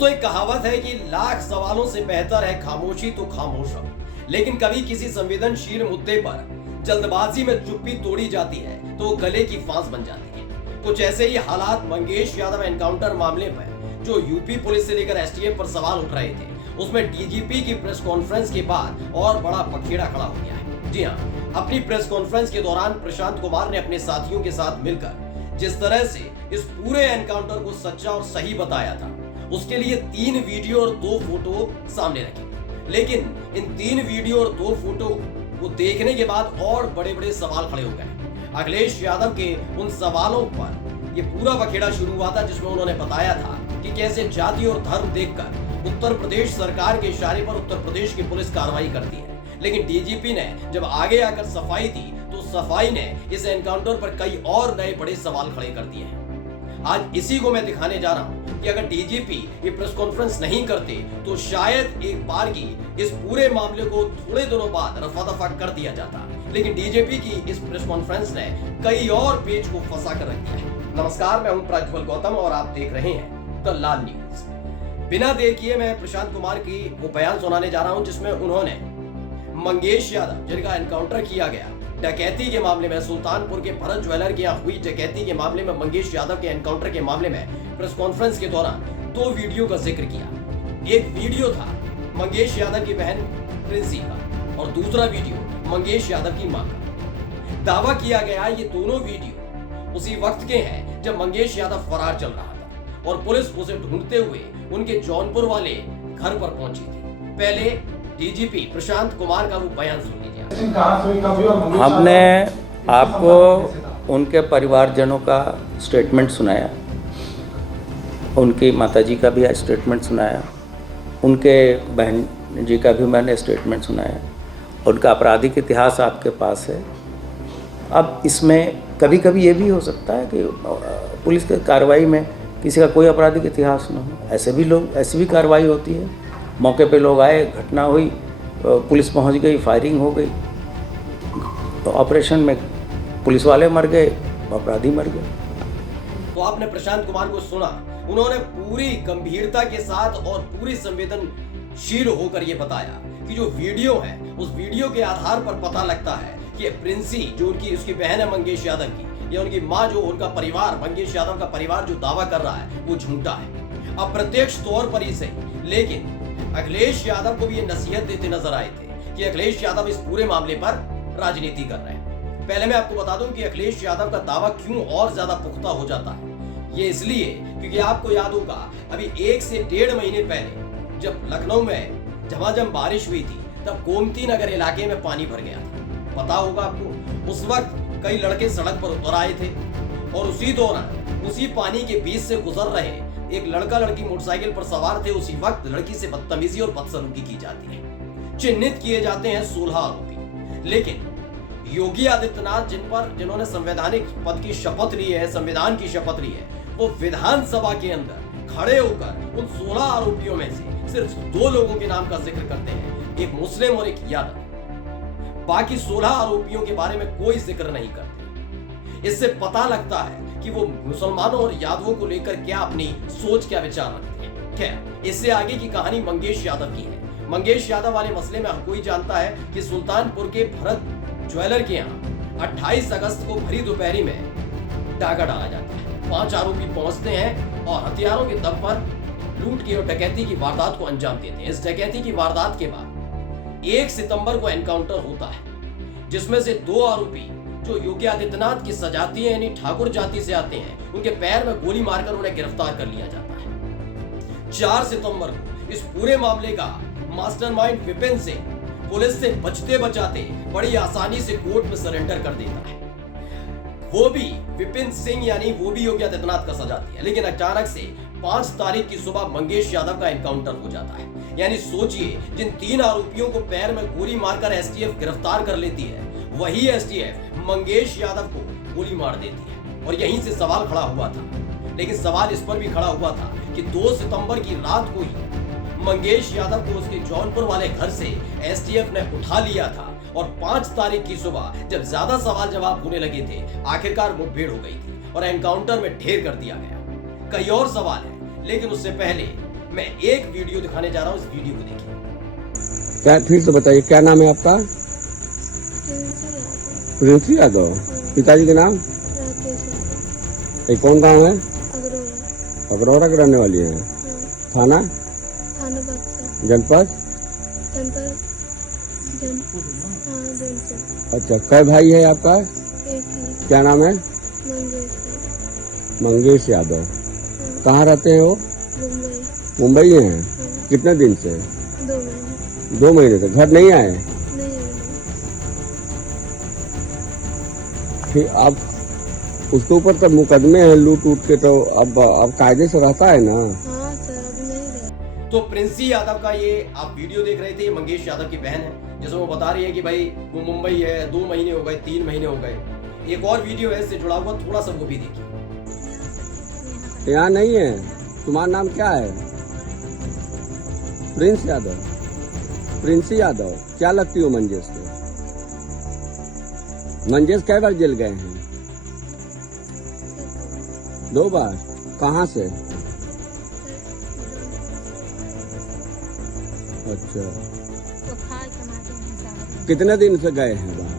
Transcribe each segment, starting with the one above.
दोस्तों, एक कहावत है कि लाख सवालों से बेहतर है खामोशी तो खामोश रहो। लेकिन कभी किसी संवेदनशील मुद्दे पर जल्दबाजी में चुप्पी तोड़ी जाती है तो वो गले की फांस बन जाती है। कुछ ऐसे ही हालात मंगेश यादव एनकाउंटर मामले पर जो यूपी पुलिस से लेकर एसटीएफ पर सवाल उठ रहे थे, उसमें डीजीपी की प्रेस कॉन्फ्रेंस के बाद और बड़ा पखेड़ा खड़ा हो गया है। जी हाँ, अपनी प्रेस कॉन्फ्रेंस के दौरान प्रशांत कुमार ने अपने साथियों के साथ मिलकर जिस तरह से इस पूरे एनकाउंटर को सच्चा और सही बताया था, उसके लिए 3 वीडियो और 2 फोटो सामने रखे। लेकिन इन 3 वीडियो और 2 फोटो को देखने के बाद और बड़े बड़े सवाल खड़े हो गए। अखिलेश यादव के उन सवालों पर ये पूरा बखेड़ा शुरू हुआ था, जिसमें उन्होंने बताया था कि कैसे जाति और धर्म देखकर उत्तर प्रदेश सरकार के इशारे पर उत्तर प्रदेश की पुलिस कार्रवाई करती है। लेकिन डीजीपी ने जब आगे आकर सफाई दी तो सफाई ने इस एनकाउंटर पर कई और नए बड़े सवाल खड़े कर दिए हैं। आज इसी को मैं दिखाने जा रहा हूं कि अगर डीजीपी ये प्रेस कॉन्फ्रेंस नहीं करते तो शायद एक बार की इस पूरे मामले को थोड़े दिनों बाद रफा दफा कर दिया जाता। लेकिन डीजीपी की इस प्रेस कॉन्फ्रेंस ने कई और पेज को फंसा कर रख दिया है। नमस्कार, मैं हूं प्रज्वल गौतम और आप देख रहे हैं द लाल न्यूज। बिना देर किए मैं प्रशांत कुमार की वो बयान सुनाने जा रहा हूं, जिसमें उन्होंने मंगेश यादव, जिनका एनकाउंटर किया गया डकैती के मामले में, सुल्तानपुर के भरत ज्वेलर के यहाँ हुई डकैती के मामले में, मंगेश यादव के एनकाउंटर के मामले में प्रेस कॉन्फ्रेंस के दौरान 2 वीडियो का जिक्र किया। एक वीडियो था मंगेश यादव की बहन प्रिंसी का और दूसरा वीडियो मंगेश यादव की मां का। दावा किया गया ये दोनों वीडियो उसी वक्त के हैं जब मंगेश यादव फरार चल रहा था और पुलिस उसे ढूंढते हुए उनके जौनपुर वाले घर पर पहुंची थी। पहले डीजीपी प्रशांत कुमार का वो बयान सुन लीजिए। हमने आपको उनके परिवारजनों का स्टेटमेंट सुनाया, उनकी माताजी का भी स्टेटमेंट सुनाया, उनके बहन जी का भी मैंने स्टेटमेंट सुनाया। उनका आपराधिक इतिहास आपके पास है। अब इसमें कभी कभी ये भी हो सकता है कि पुलिस की कार्रवाई में किसी का कोई आपराधिक इतिहास न हो, ऐसी भी कार्रवाई होती है। मौके पे लोग आए, घटना हुई, पुलिस पहुंच गई, फायरिंग हो गई, तो ऑपरेशन में पुलिस वाले मर गए, अपराधी मर गए। तो आपने प्रशांत कुमार को सुना, उन्होंने पूरी गंभीरता के साथ और पूरी संवेदनशील होकर ये बताया कि जो वीडियो है उस वीडियो के आधार पर पता लगता है कि प्रिंसी जो उसकी बहन है मंगेश यादव की, या उनकी माँ, जो उनका परिवार, मंगेश यादव का परिवार जो दावा कर रहा है वो झूठा है। अप्रत्यक्ष तौर पर ही सही, लेकिन अखिलेश यादव को भी ये नसीहत देते नजर आए थे कि अखिलेश यादव इस पूरे मामले पर राजनीति कर रहे हैं। पहले मैं आपको बता दूं कि अखिलेश यादव का दावा क्यों और ज्यादा पुख्ता हो जाता है। ये इसलिए क्योंकि आपको याद होगा अभी 1 से 1.5 महीने पहले जब लखनऊ में झमाझम बारिश हुई थी, तब गोमती नगर इलाके में पानी भर गया था। पता होगा आपको, उस वक्त कई लड़के सड़क पर उतर आए थे और उसी दौरान उसी पानी के बीच से गुजर रहे एक लड़का लड़की मोटरसाइकिल पर सवार थे। उसी वक्त लड़की से बदतमीजी और बदसलूकी की जाती है। चिन्हित किए जाते हैं 16 आरोपी। लेकिन योगी आदित्यनाथ जिन्होंने संवैधानिक पद की शपथ ली है, संविधान की शपथ ली है, वो विधानसभा के अंदर खड़े होकर उन 16 आरोपियों में से सिर्फ 2 लोगों के नाम का जिक्र करते हैं, एक मुस्लिम और एक यादव। बाकी 16 आरोपियों के बारे में कोई जिक्र नहीं करते। इससे पता लगता है कि वो मुसलमानों और यादवों को लेकर क्या अपनी सोच, क्या विचार रखते हैं। खैर, इससे आगे की कहानी मंगेश यादव की है। मंगेश यादव वाले मसले में हर कोई जानता है कि सुल्तानपुर के भरत ज्वेलर के यहाँ 28 अगस्त को भरी दोपहरी में डाका डाला जाता है। 5 आरोपी पहुंचते हैं और हथियारों के दम पर लूट की और डकैती की वारदात को अंजाम देते हैं। इस डकैती की वारदात के बाद 1 सितंबर को एनकाउंटर होता है, जिसमें से 2 आरोपी जो योगी आदित्यनाथ की सजाती है, यानी ठाकुर जाति से आते हैं, उनके पैर में गोली मारकर उन्हें गिरफ्तार कर लिया जाता है। 4 सितंबर को इस पूरे मामले का मास्टरमाइंड विपिन सिंह पुलिस से बचते बचाते बड़ी आसानी से कोर्ट में सरेंडर कर देता है। वो भी विपिन सिंह, यानी वो भी योगी आदित्यनाथ का सजाती है। लेकिन अचानक से 5 तारीख की सुबह मंगेश यादव का एनकाउंटर हो जाता है। यानी सोचिए, जिन 3 आरोपियों को पैर में गोली मारकर एसटीएफ गिरफ्तार कर लेती है, वही एसटीएफ मंगेश यादव को गोली मार देती है। और यहीं से सवाल खड़ा हुआ था। लेकिन सवाल इस पर भी खड़ा हुआ था कि 2 सितंबर की रात को ही मंगेश यादव को उसके जौनपुर वाले घर से एसटीएफ ने उठा लिया था और 5 तारीख की सुबह जब ज्यादा सवाल जवाब होने लगे थे, आखिरकार मुठभेड़ हो गई थी और एनकाउंटर में ढेर कर दिया गया। कई और सवाल है, लेकिन उससे पहले मैं एक वीडियो दिखाने जा रहा हूं, इस वीडियो को देखिए। क्या फिर से बताइए, क्या नाम है आपका? प्रिंसी यादव। पिताजी के नाम? ये कौन गांव है? अगरौरा के रहने वाली है। थाना? जनपद? अच्छा, कै भाई है आपका? क्या नाम है? मंगेश यादव। कहाँ रहते हैं वो? मुंबई में हैं। कितने दिन से? 2 महीने से घर नहीं आए? फिर आप उसके ऊपर तो मुकदमे हैं लूट उट के, तो अब कायदे से रहता है ना? तो प्रिंसी यादव का ये आप वीडियो देख रहे थे, ये मंगेश यादव की बहन है, जिसमें वो बता रही है कि भाई वो मुंबई है, 2 महीने हो गए, 3 महीने हो गए। एक और वीडियो है इससे जुड़ा हुआ, थोड़ा सा वो भी देखिए। यहाँ नहीं है। तुम्हारा नाम क्या है? प्रिंस यादव। प्रिंसी यादव। क्या लगती हो मंजेश को? मंजेश कई बार जेल गए हैं? 2 बार। कहाँ से? अच्छा, कितने दिन से गए हैं बाहर?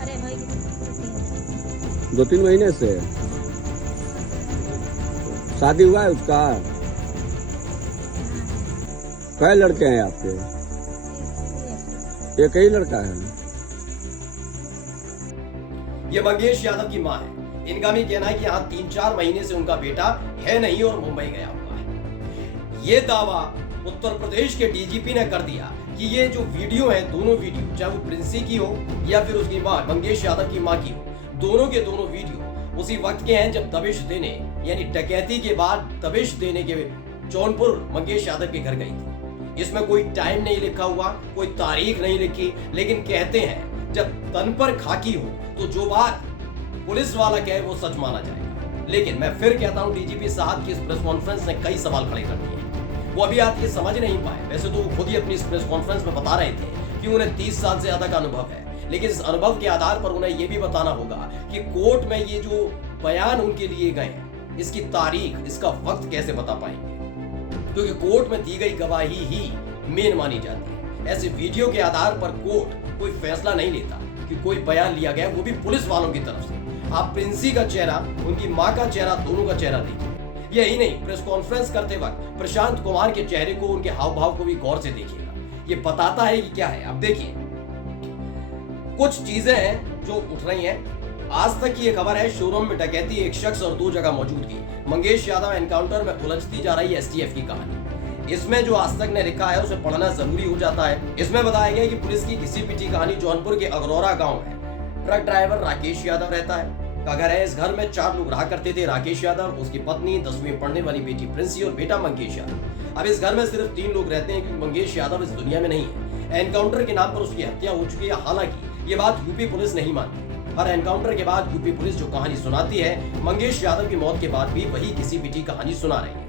अरे भाई 2-3 महीने से। शादी हुआ है उसका? कई लड़के हैं आपके? एक ही लड़का है? ये मंगेश यादव की मां है। इनका भी कहना है कि यहाँ 3-4 महीने से उनका बेटा है नहीं और मुंबई गया हुआ है। ये दावा उत्तर प्रदेश के डीजीपी ने कर दिया कि ये जो वीडियो है, दोनों वीडियो, चाहे वो प्रिंसी की हो या फिर उसकी मां मंगेश यादव की मां की हो, दोनों के दोनों वीडियो उसी वक्त के हैं जब दबिश देने, यानी डकैती के बाद दबिश देने के जौनपुर मंगेश यादव के घर गई थी। इसमें कोई टाइम नहीं लिखा हुआ, कोई तारीख नहीं लिखी, लेकिन कहते हैं जब तन पर खाकी हो तो जो बात पुलिस वाला कहे वो सच माना जाएगा। लेकिन मैं फिर कहता हूं, डीजीपी साहब की इस प्रेस कॉन्फ्रेंस ने कई सवाल खड़े कर दिए। वो अभी आप ये समझ नहीं पाए। वैसे तो वो खुद ही अपनी इस प्रेस कॉन्फ्रेंस में बता रहे थे कि उन्हें 30 साल से ज्यादा का अनुभव है, लेकिन इस अनुभव के आधार पर उन्हें ये भी बताना होगा कि कोर्ट में ये जो बयान उनके लिए गए हैं, इसकी तारीख, इसका वक्त कैसे बता पाएंगे, क्योंकि कोर्ट में दी गई गवाही ही मेन मानी जाती है। ऐसे वीडियो के आधार पर कोर्ट कोई फैसला नहीं लेता कि कोई बयान लिया गया, वो भी पुलिस वालों की तरफ से। आप प्रिंसी का चेहरा, उनकी मां का चेहरा, दोनों का चेहरा देखिए। यही नहीं, प्रेस कॉन्फ्रेंस करते वक्त प्रशांत कुमार के चेहरे को, उनके हाव भाव को भी गौर से देखिएगा। ये बताता है कि क्या है। अब देखिए, कुछ चीजें हैं जो उठ रही हैं। आज तक की ये खबर है, शोरूम में डकैती, एक शख्स और 2 जगह मौजूदगी, मंगेश यादव एनकाउंटर में उलझती जा रही है एसटीएफ की कहानी। इसमें जो आज तक ने लिखा है उसे पढ़ना जरूरी हो जाता है। इसमें बताया गया कि पुलिस की घिसी पिटी कहानी जौनपुर के अगरौरा गांव है। ट्रक ड्राइवर राकेश यादव रहता है का घर है। इस घर में 4 लोग रहा करते थे, राकेश यादव, उसकी पत्नी, 10वीं में पढ़ने वाली बेटी प्रिंसी और बेटा मंगेश यादव। अब इस घर में सिर्फ 3 लोग रहते हैं क्योंकि मंगेश यादव इस दुनिया में नहीं है। एनकाउंटर के नाम पर उसकी हत्या हो चुकी है। हालांकि ये बात यूपी पुलिस नहीं मानती। हर एनकाउंटर के बाद यूपी पुलिस जो कहानी सुनाती है, मंगेश यादव की मौत के बाद भी वही घिसी पिटी कहानी सुना रही है।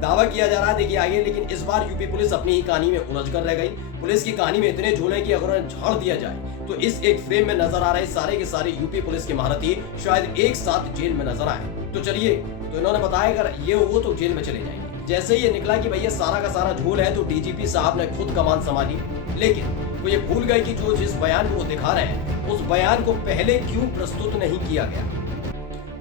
दावा किया जा रहा है, देखिए आगे, लेकिन इस बार यूपी पुलिस अपनी ही कहानी में उलझ कर रह गई। पुलिस की कहानी में इतने झोल हैं कि अगर उन्हें झाड़ दिया जाए तो इस एक फ्रेम में नजर आ रहे सारे के सारे यूपी पुलिस के महारथी शायद एक साथ जेल में नजर आए। तो चलिए, तो इन्होंने बताया अगर ये हो तो जेल में चले जाएंगे। जैसे ही ये निकला कि भैया सारा का सारा झोल है, तो डीजीपी साहब ने खुद कमान संभाली। लेकिन वो ये भूल गए कि जो जिस बयान को वो दिखा रहे हैं, उस बयान को पहले क्यों प्रस्तुत नहीं किया गया।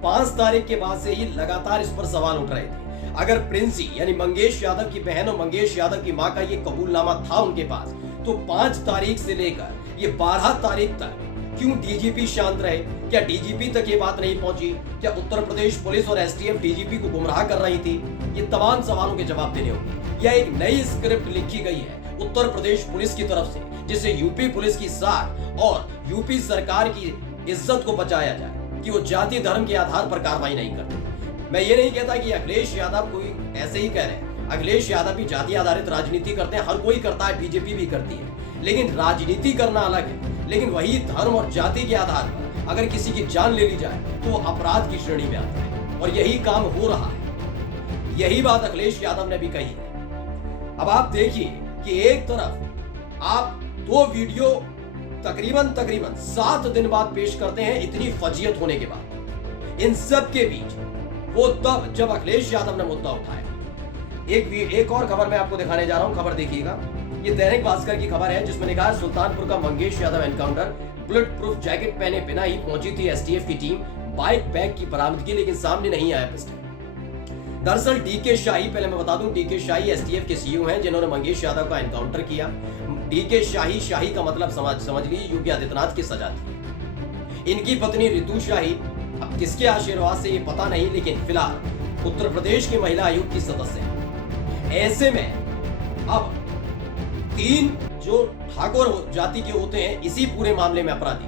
5 तारीख के बाद से ही लगातार इस पर सवाल उठ रहे थे। अगर प्रिंसी यानी मंगेश यादव की बहन और मंगेश यादव की मां का ये कबूलनामा था उनके पास, तो 5 तारीख से लेकर ये 12 तारीख तक क्यों डीजीपी शांत रहे? क्या डीजीपी तक ये बात नहीं पहुंची? क्या उत्तर प्रदेश पुलिस और एसटीएफ डीजीपी को गुमराह कर रही थी? ये तमाम सवालों के जवाब देने होंगे। यह एक नई स्क्रिप्ट लिखी गई है उत्तर प्रदेश पुलिस की तरफ से, जिससे यूपी पुलिस की साख और यूपी सरकार की इज्जत को बचाया जाए कि वो जाति धर्म के आधार पर कार्रवाई नहीं करते। मैं ये नहीं कहता कि अखिलेश यादव कोई ऐसे ही कह रहे हैं। अखिलेश यादव भी जाति आधारित राजनीति करते हैं, हर कोई करता है, बीजेपी भी करती है, लेकिन राजनीति करना अलग है। लेकिन वही धर्म और जाति के आधार पर अगर किसी की जान ले ली जाए तो वो अपराध की श्रेणी में आता है, और यही काम हो रहा है। यही बात अखिलेश यादव ने भी कही है। अब आप देखिए कि एक तरफ आप 2 वीडियो तकरीबन 7 दिन बाद पेश करते हैं, इतनी फजीयत होने के बाद। इन सब के बीच वो तब जब अखिलेश यादव ने मुद्दा उठाया, एक और खबर मैं आपको दिखाने जा रहा हूं, खबर देखिएगा। ये दैनिक भास्कर की खबर है जिसमें लिखा है सुल्तानपुर का Mangesh Yadav encounter, bullet proof jacket पहने बिना ही पहुंची थी एसटीएफ की टीम, बाइक बैग की बरामदगी लेकिन सामने नहीं आया पिस्टल। दरअसल डीके शाही, पहले मैं बता दूं डीके शाही एसटीएफ के सीईओ हैं जिन्होंने मंगेश यादव का एनकाउंटर किया। डीके शाही, शाही का मतलब समझ लीजिए योगी आदित्यनाथ की सजा थी। इनकी पत्नी रितु शाही, अब किसके आशीर्वाद से ये पता नहीं, लेकिन फिलहाल उत्तर प्रदेश के महिला आयोग की सदस्य है। ऐसे में अब 3 जो ठाकुर जाति के होते हैं इसी पूरे मामले में अपराधी,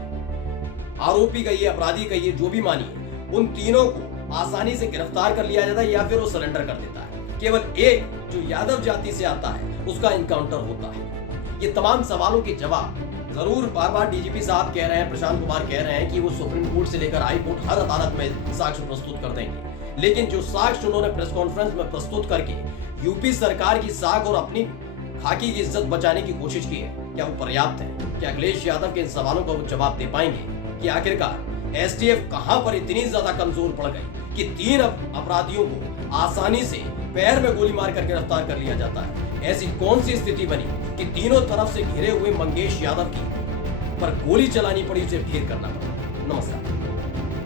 आरोपी कहिए, अपराधी कहिए, जो भी मानिए, उन तीनों को आसानी से गिरफ्तार कर लिया जाता है या फिर वो सरेंडर कर देता है। केवल एक जो यादव जाति से आता है उसका इनकाउंटर होता है। ये तमाम सवालों के जवाब जरूर बार बार डीजीपी साहब कह रहे हैं, प्रशांत कुमार कह रहे हैं कि वो सुप्रीम कोर्ट से लेकर हाई कोर्ट हर अदालत में साक्ष्य प्रस्तुत कर देंगे, लेकिन जो साक्ष्य उन्होंने प्रेस कॉन्फ्रेंस में प्रस्तुत करके यूपी सरकार की साख और अपनी खाकी की इज्जत बचाने की कोशिश की है, क्या वो पर्याप्त है? क्या अखिलेश यादव के इन सवालों का वो जवाब दे पाएंगे कि आखिरकार एसटीएफ कहां पर इतनी ज्यादा कमजोर पड़ गई कि 3 अपराधियों को आसानी से पैर में गोली मार कर गिरफ्तार कर लिया जाता है? ऐसी कौन सी स्थिति बनी कि तीनों तरफ से घिरे हुए मंगेश यादव की पर गोली चलानी पड़ी, उसे ढेर करना पड़ा? नमस्कार।